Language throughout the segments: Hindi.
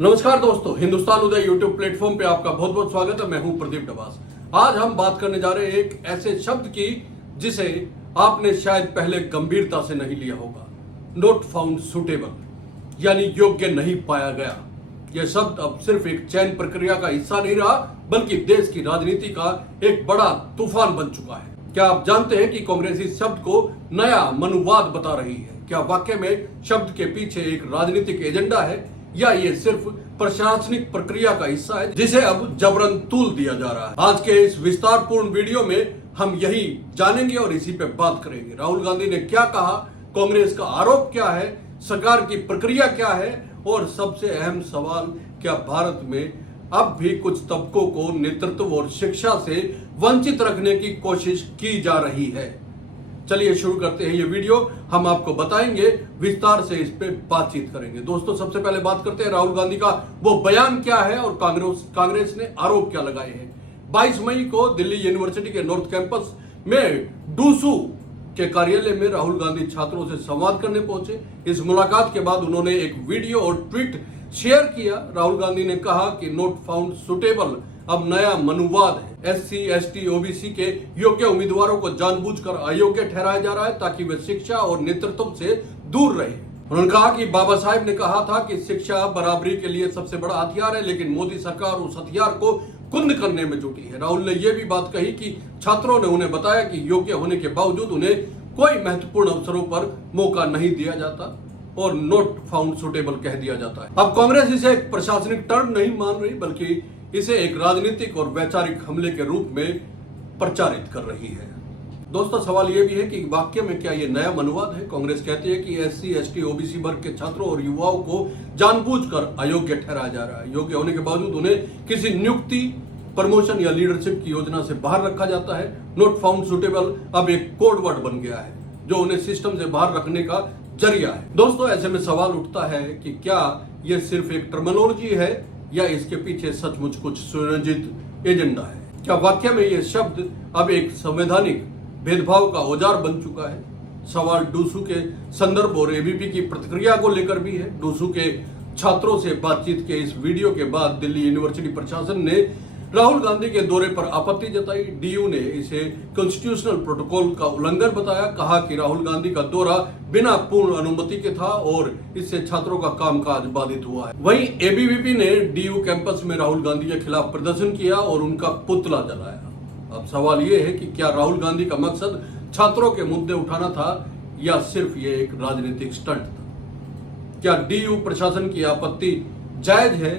नमस्कार दोस्तों, हिंदुस्तान उदय यूट्यूब प्लेटफॉर्म पे आपका बहुत बहुत स्वागत है। मैं हूं प्रदीप डबास। आज हम बात करने जा रहे हैं एक ऐसे शब्द की जिसे आपने शायद पहले गंभीरता से नहीं लिया होगा। नॉट फाउंड सुटेबल, यानी योग्य नहीं पाया गया। यह शब्द अब सिर्फ एक चयन प्रक्रिया का हिस्सा नहीं रहा, बल्कि देश की राजनीति का एक बड़ा तूफान बन चुका है। क्या आप जानते हैं कि कांग्रेस इस शब्द को नया मनुवाद बता रही है? क्या वाकई में शब्द के पीछे एक राजनीतिक एजेंडा है, या ये सिर्फ प्रशासनिक प्रक्रिया का हिस्सा है जिसे अब जबरन तूल दिया जा रहा है? आज के इस विस्तारपूर्ण वीडियो में हम यही जानेंगे और इसी पे बात करेंगे। राहुल गांधी ने क्या कहा, कांग्रेस का आरोप क्या है, सरकार की प्रक्रिया क्या है, और सबसे अहम सवाल, क्या भारत में अब भी कुछ तबकों को नेतृत्व और शिक्षा से वंचित रखने की कोशिश की जा रही है? चलिए शुरू करते हैं ये वीडियो। हम आपको बताएंगे, विस्तार से इस पे बातचीत करेंगे। दोस्तों, सबसे पहले बात करते हैं राहुल गांधी का वो बयान क्या है और कांग्रेस ने आरोप क्या लगाए हैं। 22 मई को दिल्ली यूनिवर्सिटी के नॉर्थ कैंपस में डूसू के कार्यालय में राहुल गांधी छात्रों से संवाद करने पहुंचे। इस मुलाकात के बाद उन्होंने एक वीडियो और ट्वीट शेयर किया। राहुल गांधी ने कहा कि नॉट फाउंड सुटेबल अब नया मनुवाद है। SC, ST, OBC के योग्य उम्मीदवारों को जानबूझकर अयोग्य ठहराया जा रहा है ताकि वे शिक्षा और नेतृत्व से दूर रहे। उन्होंने कहा कि बाबा साहेब ने कहा था कि शिक्षा बराबरी के लिए सबसे बड़ा हथियार है, लेकिन मोदी सरकार उस हथियार को कुंद करने में जुटी है। राहुल ने यह भी बात कही कि छात्रों ने उन्हें बताया कि योग्य होने के बावजूद उन्हें कोई महत्वपूर्ण अवसरों पर मौका नहीं दिया जाता और नॉट फाउंड सुटेबल कह दिया जाता है। अब कांग्रेस इसे एक प्रशासनिक टर्म नहीं मान रही, बल्कि इसे एक राजनीतिक और वैचारिक हमले के रूप में प्रचारित कर रही है। दोस्तों, सवाल यह भी है कि वाकई में क्या यह नया मनुवाद है? कांग्रेस कहती है कि SC, ST, OBC वर्ग के छात्रों और युवाओं को जानबूझकर अयोग्य ठहराया जा रहा है। योग्य होने के बावजूद उन्हें किसी नियुक्ति, प्रमोशन या लीडरशिप की योजना से बाहर रखा जाता है। नॉट फाउंड सुटेबल अब एक कोड वर्ड बन गया है जो उन्हें सिस्टम से बाहर रखने का जरिया है। दोस्तों, ऐसे में सवाल उठता है कि क्या यह सिर्फ एक टर्मिनोलॉजी है या इसके पीछे सचमुच कुछ सुनियोजित एजेंडा है? क्या वाकई में यह शब्द अब एक संवैधानिक भेदभाव का औजार बन चुका है? सवाल डूसू के संदर्भ और ABP की प्रतिक्रिया को लेकर भी है। डूसू के छात्रों से बातचीत के इस वीडियो के बाद दिल्ली यूनिवर्सिटी प्रशासन ने राहुल गांधी के दौरे पर आपत्ति जताई। DU ने इसे कॉन्स्टिट्यूशनल प्रोटोकॉल का उल्लंघन बताया। कहा कि राहुल गांधी का दौरा बिना पूर्ण अनुमति के था और इससे छात्रों का कामकाज बाधित हुआ है। वहीं ABVP ने DU कैंपस में राहुल गांधी के खिलाफ प्रदर्शन किया और उनका पुतला जलाया। अब सवाल ये है कि क्या राहुल गांधी का मकसद छात्रों के मुद्दे उठाना था या सिर्फ ये एक राजनीतिक स्टंट था? क्या DU प्रशासन की आपत्ति जायज है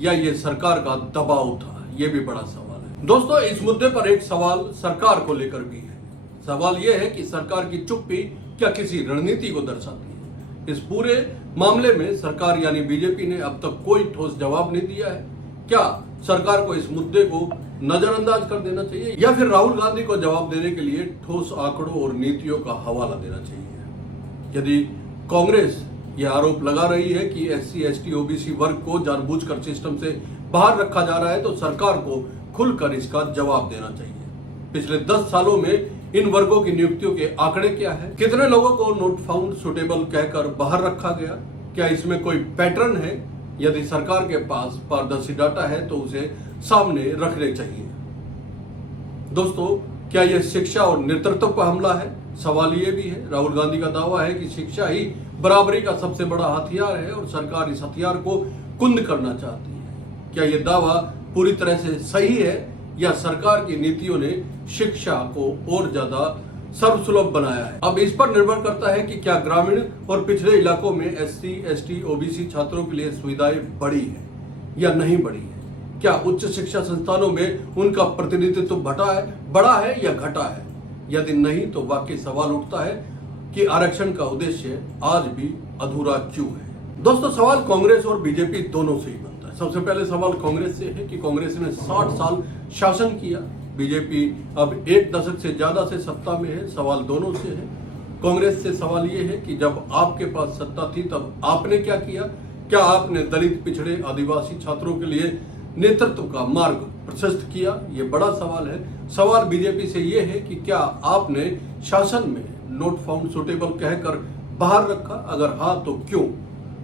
या ये सरकार का दबाव था? ये भी बड़ा सवाल है। दोस्तों, इस मुद्दे पर एक सवाल सरकार को लेकर भी है। सवाल यह है कि सरकार की चुप्पी क्या किसी रणनीति को दर्शाती है? इस पूरे मामले में सरकार यानी BJP ने अब तक कोई ठोस जवाब नहीं दिया है। क्या सरकार को इस मुद्दे को नजरअंदाज कर देना चाहिए या फिर राहुल गांधी को जवाब देने के लिए ठोस आंकड़ों और नीतियों का हवाला देना चाहिए? यदि कांग्रेस यह आरोप लगा रही है कि SC, ST, OBC वर्ग को जानबूझकर सिस्टम से बाहर रखा जा रहा है, तो सरकार को खुलकर इसका जवाब देना चाहिए। पिछले 10 सालों में इन वर्गों की नियुक्तियों के आंकड़े क्या है? कितने लोगों को नॉट फाउंड सुटेबल कहकर बाहर रखा गया? क्या इसमें कोई पैटर्न है? यदि सरकार के पास पारदर्शी डाटा है तो उसे सामने रखने चाहिए। दोस्तों, क्या यह शिक्षा और नेतृत्व पर हमला है? सवाल यह भी है। राहुल गांधी का दावा है कि शिक्षा ही बराबरी का सबसे बड़ा हथियार है और सरकार इस हथियार को कुंद करना चाहती है। क्या यह दावा पूरी तरह से सही है या सरकार की नीतियों ने शिक्षा को और ज्यादा सर्वसुलभ बनाया है? अब इस पर निर्भर करता है कि क्या ग्रामीण और पिछड़े इलाकों में SC, ST, OBC छात्रों के लिए सुविधाएं बढ़ी है या नहीं बढ़ी है? क्या उच्च शिक्षा संस्थानों में उनका प्रतिनिधित्व बढ़ा है या घटा है? यदि नहीं, तो वाकई सवाल उठता है कि आरक्षण का उद्देश्य आज भी अधूरा क्यों है? दोस्तों, सवाल कांग्रेस और BJP दोनों से ही बनता है। सबसे पहले सवाल कांग्रेस से है कि कांग्रेस ने 60 साल शासन किया। BJP अब 1 दशक से ज्यादा से सत्ता में है। सवाल दोनों से है। कांग्रेस से सवाल यह है कि जब आपके पास सत्ता थी तब आपने क्या किया? क्या आपने दलित, पिछड़े, आदिवासी छात्रों के लिए नेतृत्व का मार्ग प्रशस्त किया? ये बड़ा सवाल है। सवाल BJP से यह है कि क्या आपने शासन में नॉट फाउंड सुटेबल कहकर बाहर रखा? अगर हाँ, तो क्यों?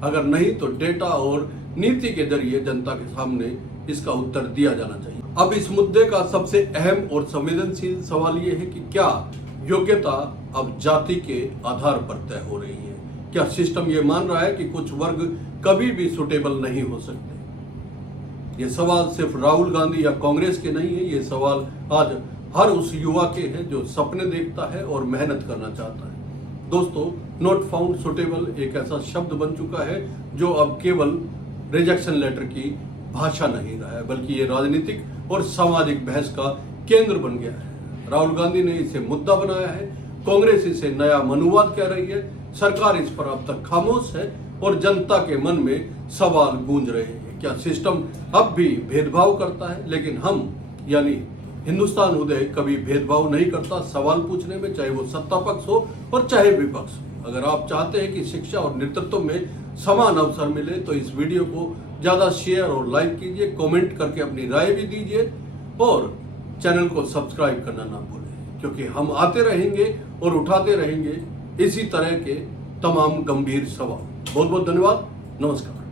अगर नहीं, तो डेटा और नीति के जरिए जनता के सामने इसका उत्तर दिया जाना चाहिए। अब इस मुद्दे का सबसे अहम और संवेदनशील सवाल ये है कि क्या योग्यता अब जाति के आधार पर तय हो रही है? क्या सिस्टम ये मान रहा है कि कुछ वर्ग कभी भी सुटेबल नहीं हो सकते? ये सवाल सिर्फ राहुल गांधी या कांग्रेस के नहीं है, ये सवाल आज हर उस युवा के हैं जो सपने देखता है और मेहनत करना चाहता है। दोस्तों, नॉट फाउंड सुटेबल एक ऐसा शब्द बन चुका है जो अब केवल रिजेक्शन लेटर की भाषा नहीं रहा है, बल्कि ये राजनीतिक और सामाजिक बहस का केंद्र बन गया है। राहुल गांधी ने इसे मुद्दा बनाया है, कांग्रेस इसे नया मनुवाद कह रही है, सरकार इस पर अब तक खामोश है और जनता के मन में सवाल गूंज रहे हैं। क्या सिस्टम अब भी भेदभाव करता है? लेकिन हम यानी हिंदुस्तान उदय कभी भेदभाव नहीं करता सवाल पूछने में, चाहे वो सत्ता पक्ष हो और चाहे विपक्ष हो। अगर आप चाहते हैं कि शिक्षा और नेतृत्व में समान अवसर मिले तो इस वीडियो को ज्यादा शेयर और लाइक कीजिए, कमेंट करके अपनी राय भी दीजिए और चैनल को सब्सक्राइब करना ना भूलें, क्योंकि हम आते रहेंगे और उठाते रहेंगे इसी तरह के तमाम गंभीर सवाल। बहुत बहुत धन्यवाद। नमस्कार।